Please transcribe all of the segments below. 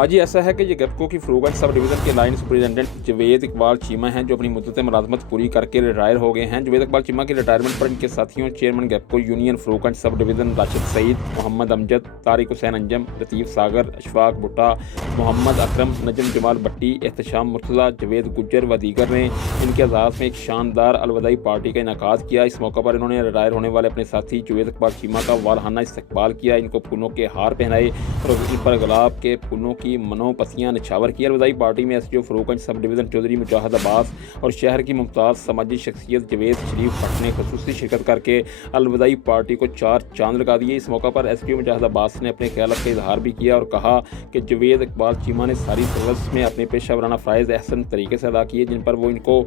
आज ये ऐसा है कि ये गैपको की फरूगंज सब डिवीज़न के लाइन सुपरिटेंडेंट जवेद इकबाल चीमा हैं, जो अपनी मुद्दत मुलाजमत पूरी करके रिटायर हो गए हैं। जवेद इकबाल चीमा की रिटायरमेंट पर इनके साथियों chairman गैपको union Faruganj sub division Rashid Saeed, Mohammad Amjad, Tariq Hussain Anjum, Latif Sagar, Ashfaq Bhutta, Mohammad अकरम, नजम जमाल भट्टी, एहतशाम मुर्तज़ा, जवेद गुज्जर व दीगर ने इनके एजाज़ में एक शानदार अलविदाई पार्टी का इनेकाद किया। इस मौका पर इन्होंने रिटायर होने वाले अपने साथी जवेद इकबाल चीमा का वालहाना इस्तकबाल किया, इनको फूलों के हार पहनाए और इन पर गुलाब के फूलों की मनोपसियाँ निछावर की। अलविदाई पार्टी में एसडीओ फरूगंज सब डिवीज़न चौधरी मुजाहिद अब्बास और शहर की मुमताज़ समाजी शख्सियत जवेद शरीफ भट्ट ने खुसूसी शिरकत करके अलविदाई पार्टी को 4 चांद लगा दिए। इस मौका पर एसडीओ मुजाहिद अब्बास ने अपने ख्याल का इजहार भी किया और कहा कि जवेद इकबाल चीमा ने सारी सर्विस में अपने पेशा वराना फ़राइज़ अहसन तरीके से अदा किए, जिन पर वो इनको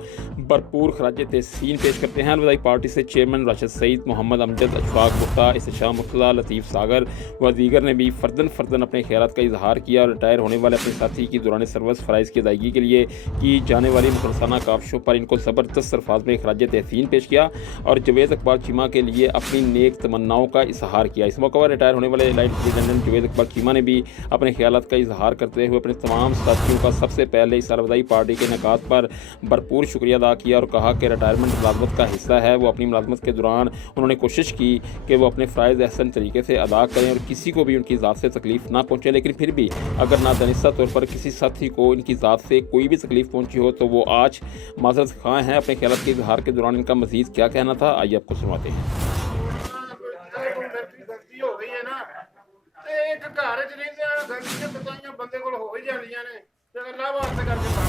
भरपूर खराज तहसीन पेश करते हैं। अलविदाई पार्टी से चेयरमैन राशिद सईद, मोहम्मद अमजद, अशफाक भुट्टा, एहतशाम मुर्तज़ा, लतीफ़ सागर व दीगर ने भी फ़र्दन अपने ख्याल का इजहार किया और रिटायर होने वाले अपने साथी की दौरान सर्विस फ़राइज़ की अदायगी के लिए की जाने वाली मुखलसाना काविशों पर इनको ज़बरदस्त अल्फाज में खराज तहसीन पेश किया और जवेद इकबाल चीमा के लिए अपनी नेक तमन्नाओं का इजहार किया। इस मौके पर रिटायर होने वाले लाइन सुपरिटेंडेंट जवेद इकबाल चीमा ने भी अपने ख्यालात का इजहार करते हुए अपने तमाम साथियों का सबसे पहले इस अलविदाई पार्टी के इनेकाद पर भरपूर शुक्रिया अदा किया और कहा कि रिटायरमेंट मुलाजमत का हिस्सा है। वो अपनी मुलाजमत के दौरान उन्होंने कोशिश की कि वो अपने फ़राइज़ अहसन तरीके से अदा करें और किसी को भी उनकी ज़ात से तकलीफ़ ना पहुँचे, लेकिन फिर भी अगर नादानिस्ता तौर पर किसी साथी को इनकी ज़ात से कोई भी तकलीफ़ पहुँची हो तो वो आज माज़रत ख़्वाह हैं। अपने ख्यालात के इजहार के दौरान इनका मज़ीद क्या कहना था, आइए आपको सुनाते हैं। एक घर च रहिंदे गलतियां बताइयां बंदे कोल हो ही जांदियां ने ते अल्लाह वास्ते करके